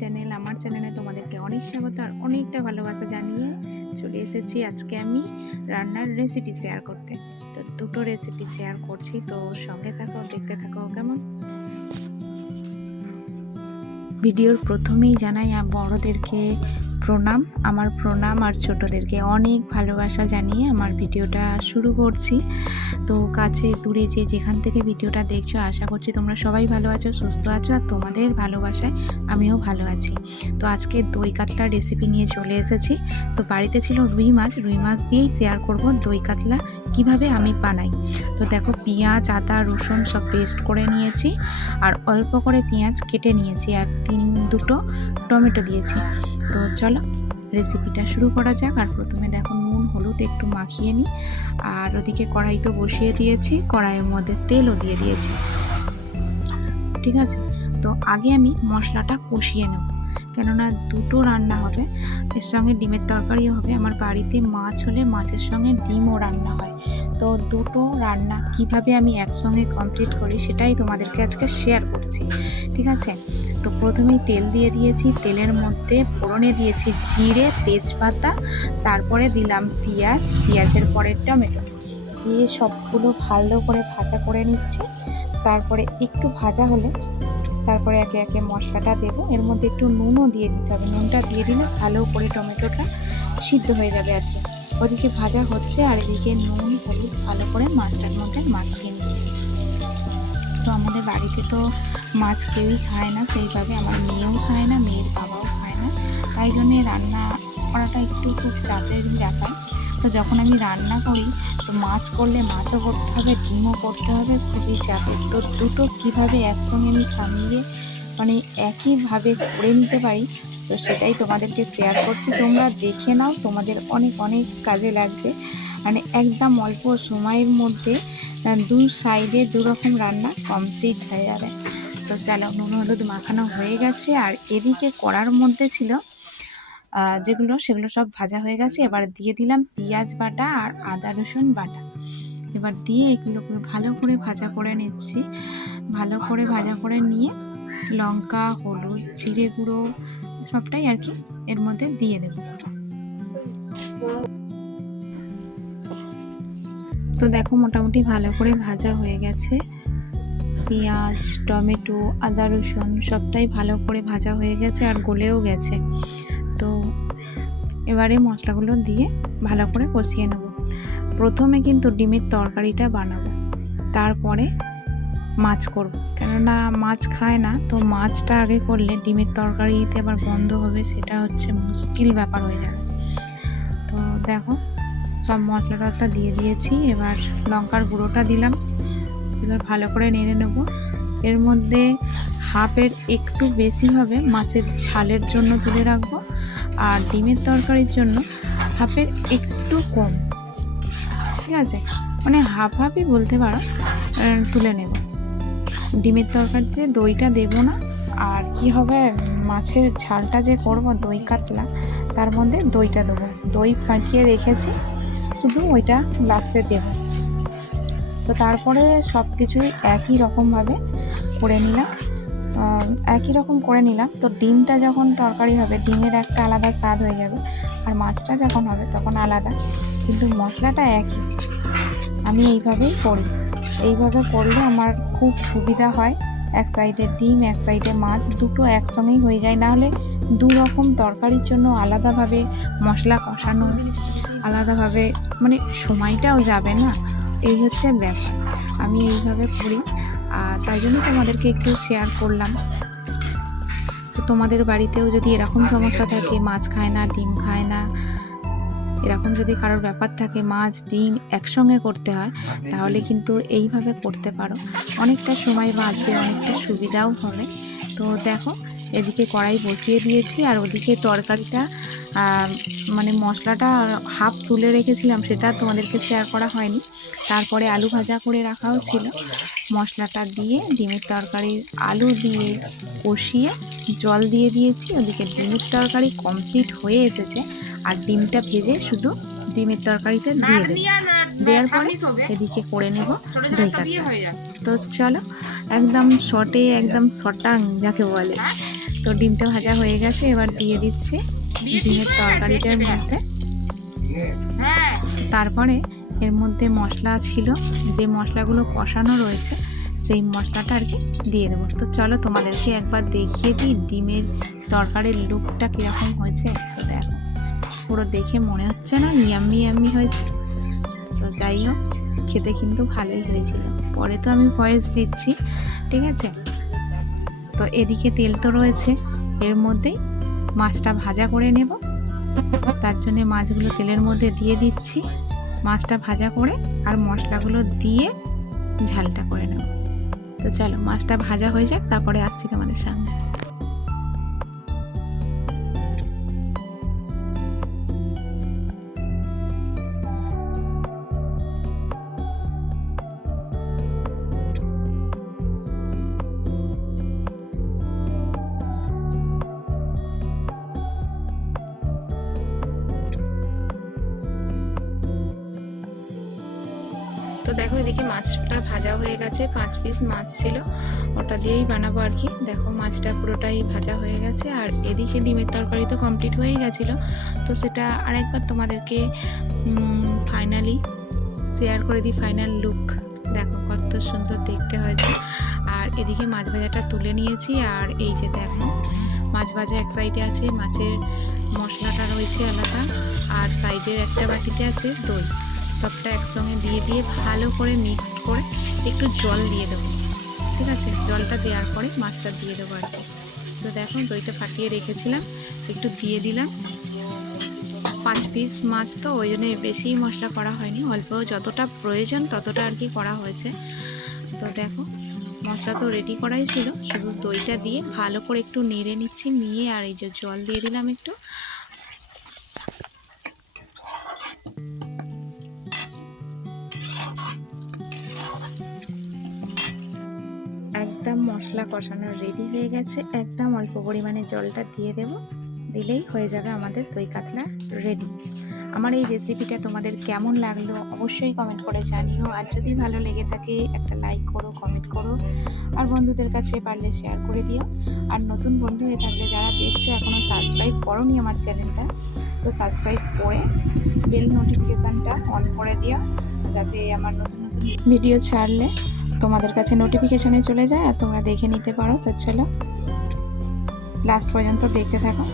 Channel আমার চ্যানেলে তোমাদেরকে অনেক স্বাগত আর অনেকটা ভালোবাসা জানিয়ে চলে এসেছি আজকে আমি রান্নার রেসিপি শেয়ার করতে। তো দুটো রেসিপি শেয়ার করছি, তো সঙ্গে থাকো, দেখতে থাকো, কেমন? ভিডিওর প্রথমেই জানাই বড়দেরকে প্রণাম। আমার প্রণাম আর ছোটদেরকে অনেক ভালোবাসা জানিয়ে আমার ভিডিওটা শুরু করছি। তো কাছে দূরে যে যেখান থেকে ভিডিওটা দেখছ, আশা করছি তোমরা সবাই ভালো আছো, সুস্থ আছো আর তোমাদের ভালোবাসায় আমিও ভালো আছি। তো আজকে দই কাতলার রেসিপি নিয়ে চলে এসেছি। তো বাড়িতে ছিল রুই মাছ। রুই মাছ দিয়েই শেয়ার করব দই কাতলা কীভাবে আমি বানাই। তো দেখো পেঁয়াজ, আদা, রসুন সব পেস্ট করে নিয়েছি আর অল্প করে পেঁয়াজ কেটে নিয়েছি। আর তিন, দুটো টমেটো দিয়েছি। তো চলো রেসিপিটা শুরু করা যাক। আর প্রথমে দেখো নুন, হলুদ একটু মাখিয়ে নিই আর ওদিকে কড়াই তো বসিয়ে দিয়েছি, কড়াইয়ের মধ্যে তেলও দিয়ে দিয়েছি। ঠিক আছে? তো আগে আমি মশলাটা কষিয়ে নেব। কেননা দুটো রান্না হবে, এর সঙ্গে ডিমের তরকারিও হবে। আমার বাড়িতে মাছ হলে মাছের সঙ্গে ডিমও রান্না হয়। তো দুটো রান্না কীভাবে আমি একসঙ্গে কমপ্লিট করি সেটাই তোমাদেরকে আজকে শেয়ার করছি। ঠিক আছে? তো প্রথমেই তেল দিয়ে দিয়েছি। তেলের মধ্যে ফোড়নে দিয়েছি জিরে, তেজপাতা, তারপরে দিলাম পেঁয়াজ। পেঁয়াজের পরে টমেটো। দিয়ে সবগুলো ভালো করে ভাজা করে নিচ্ছি। তারপরে একটু ভাজা হলে তারপরে একে একে মশলাটা দেবো। এর মধ্যে একটু নুনও দিয়ে দিতে হবে। নুনটা দিয়ে দিলে ভালো করে টমেটোটা সিদ্ধ হয়ে যাবে আর কি। ওদিকে ভাজা হচ্ছে আর এদিকে নুন, হলুদ ভালো করে মাছটার মধ্যে মাখিয়ে নিচ্ছি। তো আমাদের বাড়িতে তো মাছ কেউই খায় না, সেইভাবে আমার মেয়েও খায় না, মেয়ের বাবাও খায় না। তাই জন্যে রান্না করাটা একটু খুব চাপের ব্যাপার। তো যখন আমি রান্না করি, তো মাছ করলে মাছও করতে হবে, ডিমও করতে হবে, খুবই চাপের। তো দুটো কীভাবে একসঙ্গে আমি সামলিয়ে মানে একইভাবে করে নিতে পারি, তো সেটাই তোমাদেরকে শেয়ার করছি। তোমরা দেখে নাও, তোমাদের অনেক অনেক কাজে লাগবে। মানে একদম অল্প সময়ের মধ্যে দু সাইডে দু রকম রান্না কমপ্লিট হয়ে যাবে। তো চলো, নুন, হলুদ মাখানো হয়ে গেছে। আর এদিকে কড়ার মধ্যে ছিল যেগুলো, সেগুলো সব ভাজা হয়ে গেছে। এবার দিয়ে দিলাম পেঁয়াজ বাটা আর আদা, রসুন বাটা। এবার দিয়ে এগুলোকে ভালো করে ভাজা করে নিচ্ছি। ভালো করে ভাজা করে নিয়ে লঙ্কা, হলুদ, জিরে গুঁড়ো সবটাই আর কি এর মধ্যে দিয়ে দেব। তো দেখো মোটামুটি ভালো করে ভাজা হয়ে গেছে। পেঁয়াজ, টমেটো, আদা রসুন সবটাই ভালো করে ভাজা হয়ে গেছে আর গলেও গেছে। তো এবারে মশলাগুলো দিয়ে ভালো করে কষিয়ে নেব। প্রথমে কিন্তু ডিমের তরকারিটা বানাবো, তারপরে মাছ করব। কেননা মাছ খায় না, তো মাছটা আগে করলে ডিমের তরকারিতে আবার গন্ধ হবে, সেটা হচ্ছে মুশকিল ব্যাপার হয়ে যাবে। তো দেখো সব মশলা টশলা দিয়ে দিয়েছি। এবার লঙ্কার গুঁড়োটা দিলাম। এবার ভালো করে নেড়ে নেব। এর মধ্যে হাফের একটু বেশি হবে মাছের ঝালের জন্য তুলে রাখব। আর ডিমের তরকারির জন্য হাফের একটু কম। ঠিক আছে? মানে হাফ হাফই বলতে পারো। তুলে নেব। ডিমের তরকারিতে দইটা দেব না। আর কি হবে, মাছের ঝালটা যে করব দই কাতলা, তার মধ্যে দইটা দেবো। দই ফাটিয়ে রেখেছি। শুধু ওইটা লাস্টে দেব। তো তারপরে সব কিছুই একই রকমভাবে করে নিলাম। একই রকম করে নিলাম। তো ডিমটা যখন তরকারি হবে, ডিমের একটা আলাদা স্বাদ হয়ে যাবে। আর মাছটা যখন হবে, তখন আলাদা। কিন্তু মশলাটা একই। আমি এইভাবেই করি। এইভাবে করলে আমার খুব সুবিধা হয়। এক সাইডে ডিম, এক সাইডে মাছ, দুটো একসঙ্গেই হয়ে যায়। নাহলে দু রকম তরকারির জন্য আলাদাভাবে মশলা কষানো আলাদাভাবে মানে সময়টাও যাবে না। এই হচ্ছে ব্যাপার। আমি এইভাবে করি। আর তাই জন্য তোমাদেরকে একটু শেয়ার করলাম। তো তোমাদের বাড়িতেও যদি এরকম সমস্যা থাকে মাছ খায় না ডিম খায় না এরকম যদি কারোর ব্যাপার থাকে মাছ ডিম একসঙ্গে করতে হয় তাহলে কিন্তু এইভাবে করতে পারো। অনেকটা সময় বাঁচবে অনেকটা সুবিধাও হবে। তো দেখো এদিকে কড়াই বসিয়ে দিয়েছি আর ওদিকে তরকারিটা মানে মশলাটা হাফ তুলে রেখেছিলাম সেটা তোমাদেরকে শেয়ার করা হয়নি। তারপরে আলু ভাজা করে রাখাও ছিল। মশলাটা দিয়ে ডিমের তরকারি আলু দিয়ে কষিয়ে জল দিয়ে দিয়েছি। ওদিকে ডিমের তরকারি কমপ্লিট হয়ে এসেছে। আর ডিমটা ভেজে শুধু ডিমের তরকারিতে দিয়ে দেবো। দেওয়ার পরে এদিকে করে নেব দই কাতলা তো চলো একদম শর্টে একদম শটাং যাকে বলে। তো ডিমটা ভাজা হয়ে গেছে, এবার দিয়ে দিচ্ছি ডিমের তরকারিটার মধ্যে। তারপরে এর মধ্যে মশলা ছিল, যে মশলাগুলো কষানো রয়েছে, সেই মশলাটা আর কি দিয়ে দেবো। তো চলো তোমাদেরকে একবার দেখিয়ে দিই ডিমের তরকারির লুকটা কীরকম হয়েছে তো দেখো। পুরো দেখে মনে হচ্ছে না ইয়াম্মি ইয়াম্মি হয়েছে। তো যাই হোক, খেতে কিন্তু ভালোই হয়েছিল। পরে তো আমি ভয়েস দিচ্ছি, ঠিক আছে? তো এদিকে তেল তো রয়েছে। এর মধ্যেই মাছটা ভাজা করে নেব। তার জন্যে মাছগুলো তেলের মধ্যে দিয়ে দিচ্ছি। মাছটা ভাজা করে আর মশলাগুলো দিয়ে ঝালটা করে নেব। তো চলো, মাছটা ভাজা হয়ে যাক, তারপরে আসছি তোমাদের সামনে। এদিকে মাছটা ভাজা হয়ে গেছে, পাঁচ পিস মাছ ছিল। ওটা দিয়েই বানাবো আর কি। দেখো মাছটা পুরোটাই ভাজা হয়ে গেছে। আর এদিকে ডিমের তরকারি তো কমপ্লিট হয়েই গেছিল। তো সেটা আরেকবার তোমাদেরকে ফাইনালি শেয়ার করে দিই ফাইনাল লুক দেখো কত সুন্দর দেখতে হয়েছে। আর এদিকে মাছ ভাজাটা তুলে নিয়েছি। আর এই যে দেখো, মাছ ভাজা এক সাইডে আছে, মাছের মশলাটা রয়েছে আলাদা। আর সাইডের একটা বাটিতে আছে দই। সবটা একসঙ্গে দিয়ে দিয়ে ভালো করে মিক্সড করে একটু জল দিয়ে দেবো। ঠিক আছে? জলটা দেওয়ার পরে মাছটা দিয়ে দেবো আর কি। তো দেখো, দইটা ফাটিয়ে রেখেছিলাম, একটু দিয়ে দিলাম। পাঁচ পিস মাছ তো, ওই জন্য বেশি মশলা করা হয়নি, অল্প যতটা প্রয়োজন ততটা আর কি করা হয়েছে। তো দেখো, মশলা তো রেডি করাই ছিল, শুধু দইটা দিয়ে ভালো করে একটু নেড়ে নিচ্ছি, নিয়ে আর এই যে জল দিয়ে দিলাম একটু। মশলা কষানো রেডি হয়ে গেছে। একদম অল্প পরিমাণে জলটা দিয়ে দেব। দিলেই হয়ে যাবে আমাদের দই কাতলা রেডি আমার এই রেসিপিটা তোমাদের কেমন লাগল অবশ্যই কমেন্ট করে জানিও। আর যদি ভালো লেগে থাকে, একটা লাইক করো কমেন্ট করো। আর বন্ধুদের কাছে পারলে শেয়ার করে দিও। আর নতুন বন্ধু হয়ে থাকলে যারা দেখছ এখনও সাবস্ক্রাইব করোনি আমার চ্যানেলটা তো সাবস্ক্রাইব করে বেল নোটিফিকেশানটা অন করে দিও। যাতে আমার নতুন নতুন ভিডিও ছাড়লে তোমাদের কাছে নোটিফিকেশানে চলে যায় আর তোমরা দেখে নিতে পারো, তো চলো। লাস্ট পর্যন্ত দেখতে থাকো।